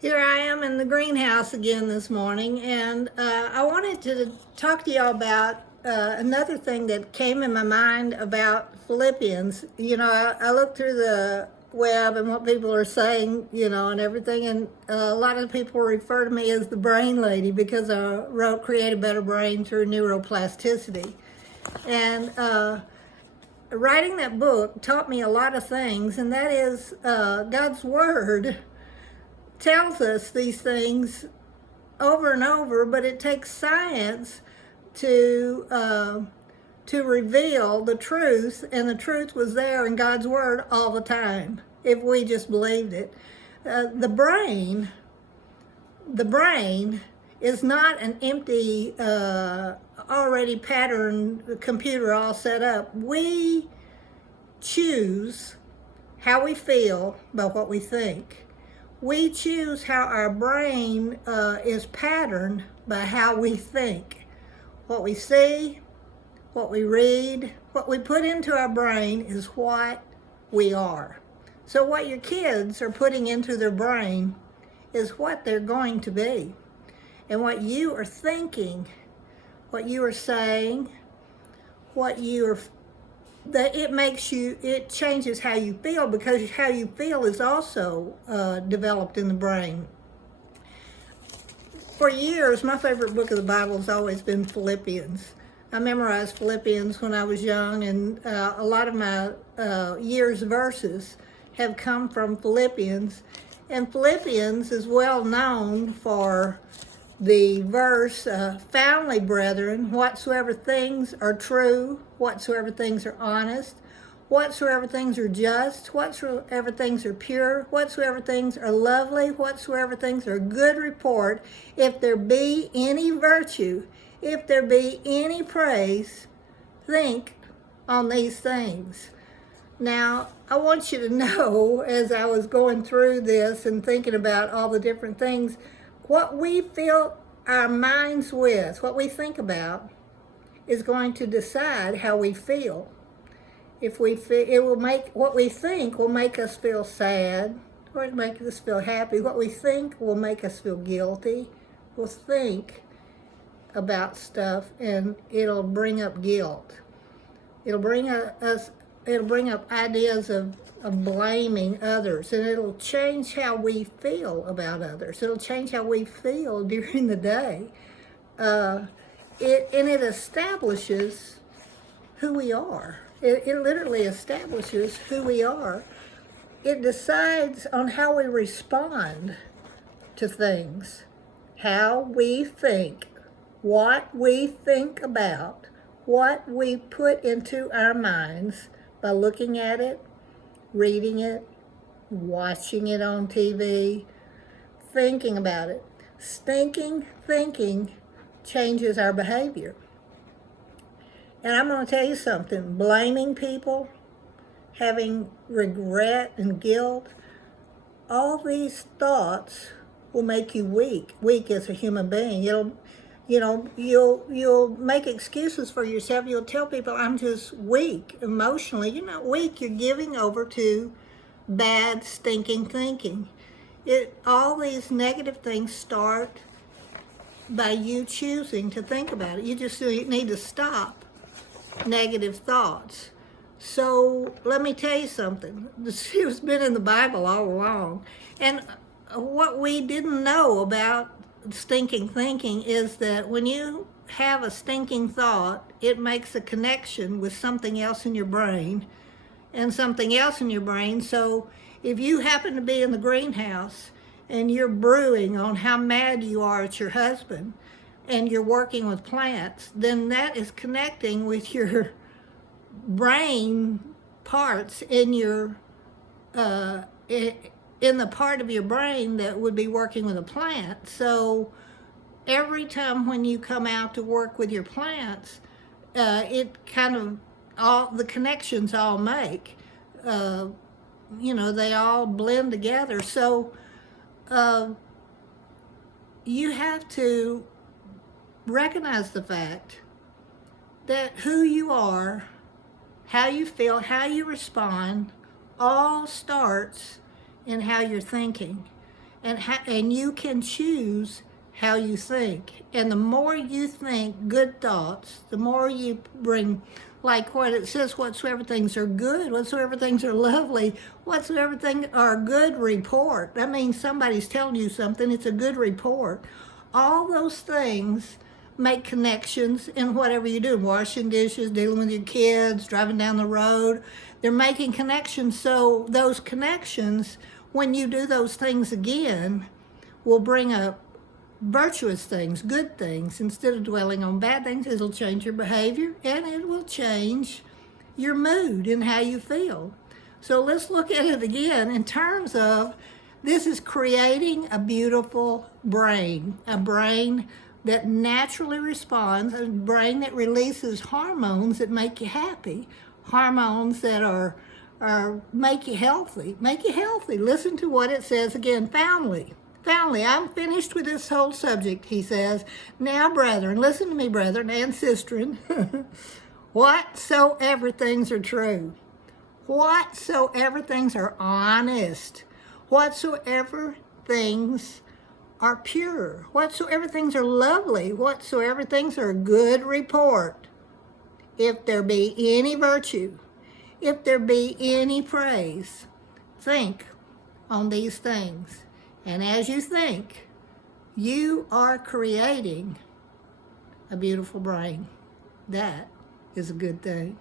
Here I am in the greenhouse again this morning, and I wanted to talk to y'all about another thing that came in my mind about Philippians. I looked through the web and what people are saying, and everything, and a lot of people refer to me as the brain lady because I wrote Create a Better Brain Through Neuroplasticity. And writing that book taught me a lot of things, and that is God's Word tells us these things over and over, but it takes science to reveal the truth, and the truth was there in God's Word all the time if we just believed it. The brain is not an empty, already patterned computer all set up. We choose how we feel by what we think. We choose how our brain is patterned by how we think. What we see, what we read, what we put into our brain is what we are. So what your kids are putting into their brain is what they're going to be. And what you are thinking, what you are saying, what you are that it changes how you feel, because how you feel is also developed in the brain. For years, my favorite book of the Bible has always been Philippians. I memorized Philippians when I was young, and a lot of my year's verses have come from Philippians. And Philippians is well known for the verse, "Finally, brethren, whatsoever things are true, whatsoever things are honest, whatsoever things are just, whatsoever things are pure, whatsoever things are lovely, whatsoever things are good report, if there be any virtue, if there be any praise, think on these things." Now, I want you to know, as I was going through this and thinking about all the different things, what we fill our minds with, what we think about, is going to decide how we feel. If we feel, it will make what we think will make us feel sad, or it'll make us feel happy. What we think will make us feel guilty. We'll think about stuff, and it'll bring up guilt. It'll bring up ideas of blaming others, and it'll change how we feel about others. It'll change how we feel during the day. It establishes who we are. It literally establishes who we are. It decides on how we respond to things, how we think, what we think about, what we put into our minds by looking at it, reading it, watching it on TV, thinking about it. Stinking thinking changes our behavior. And I'm going to tell you something, blaming people, having regret and guilt, all these thoughts will make you weak as a human being. You'll make excuses for yourself. You'll tell people, "I'm just weak emotionally." You're not weak. You're giving over to bad, stinking thinking. All these negative things start by you choosing to think about it. You just need to stop negative thoughts. So let me tell you something. It has been in the Bible all along. And what we didn't know about stinking thinking is that when you have a stinking thought, it makes a connection with something else in your brain and something else in your brain. So if you happen to be in the greenhouse and you're brewing on how mad you are at your husband and you're working with plants, then that is connecting with your brain parts in your in the part of your brain that would be working with a plant. So every time when you come out to work with your plants, it kind of, all the connections all make, they all blend together. So you have to recognize the fact that who you are, how you feel, how you respond, all starts in how you're thinking. and you can choose how you think. And the more you think good thoughts, the more you bring, like what it says, whatsoever things are good, whatsoever things are lovely, whatsoever things are good report. That means somebody's telling you something, it's a good report. All those things make connections in whatever you do, washing dishes, dealing with your kids, driving down the road. They're making connections, so those connections, when you do those things again, will bring up virtuous things, good things. Instead of dwelling on bad things, it'll change your behavior and it will change your mood and how you feel. So let's look at it again in terms of this is creating a beautiful brain, a brain that naturally responds, a brain that releases hormones that make you happy, hormones that are make you healthy. Make you healthy. Listen to what it says again. Family, I'm finished with this whole subject, he says. Now, brethren, listen to me, brethren and sistren. Whatsoever things are true, whatsoever things are honest, whatsoever things are pure, whatsoever things are lovely, whatsoever things are good report, if there be any virtue, if there be any praise, think on these things. And as you think, you are creating a beautiful brain. That is a good thing.